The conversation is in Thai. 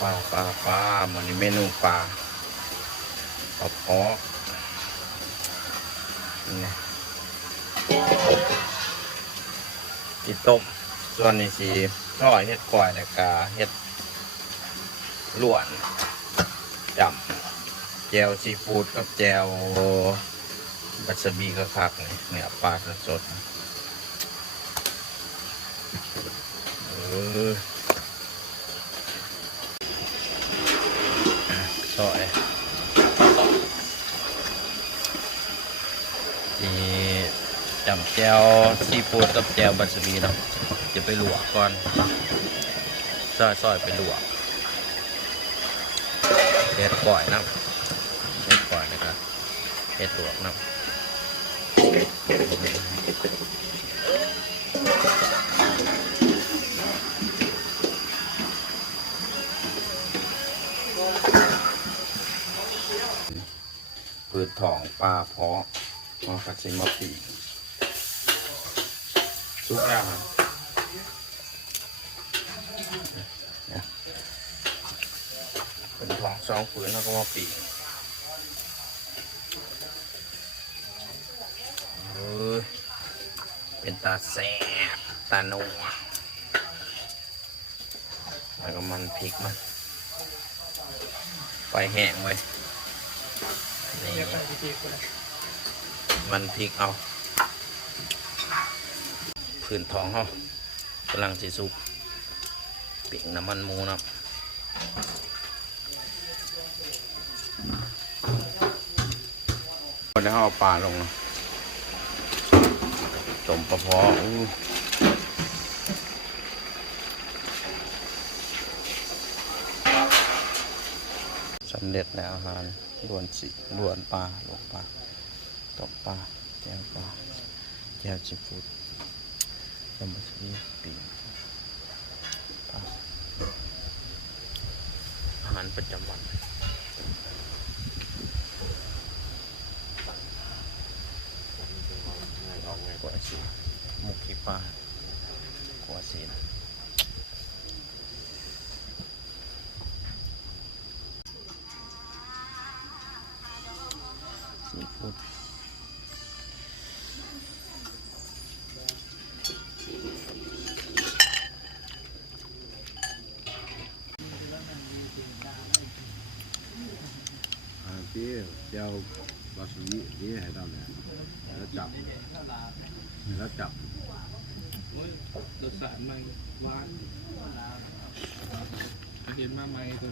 ปลามันนี่เมนูปลาเพาะนี่ที่ต้มส่วนนี้สีร้อยเฮ็ดก่อยแล้วก็เฮ็ดล้วนจำแจวซีฟู้ดกับแจวบัสบีก็คักนี่เนี่ยปลาสดซอยที่จำแจวซีฟู้ดกับแจวบัสบีเนาะจะไปลวกก่อนซอยไปลวกเห็ดก่อยนะเห็ดก่อยนะครับเห็ดลวกนะปืนทองปลาเพาะมาคัดซิมาปีซุปแล้วครับเป็นทองสองปืนแล้วก็มาปีเป็นตาแซ่บตาหนัวแล้วก็มันพริกมันไปแห้งไว้นี่มันพริกเอาพื้นท้องเขากำลังสิสุกเปียกน้ำมันหมูนะพอได้เอาปลาลงต้มปลาเพาะสำเร็จแล้วอาหารล้วนปลาลงปลาต้มปลาแจ่วปลาแจ่วซีฟู้ดยำบะหมี่ปิ้งปลาอาหารประจำวันกว่าสีมุกขี้ปลากว่าสีซีฟู้ดที่เจ้าบาสุยินี่ให้เราเนี่ยแล้วจับรสชาติใหม่หวานเห็นมาใหม่ตัว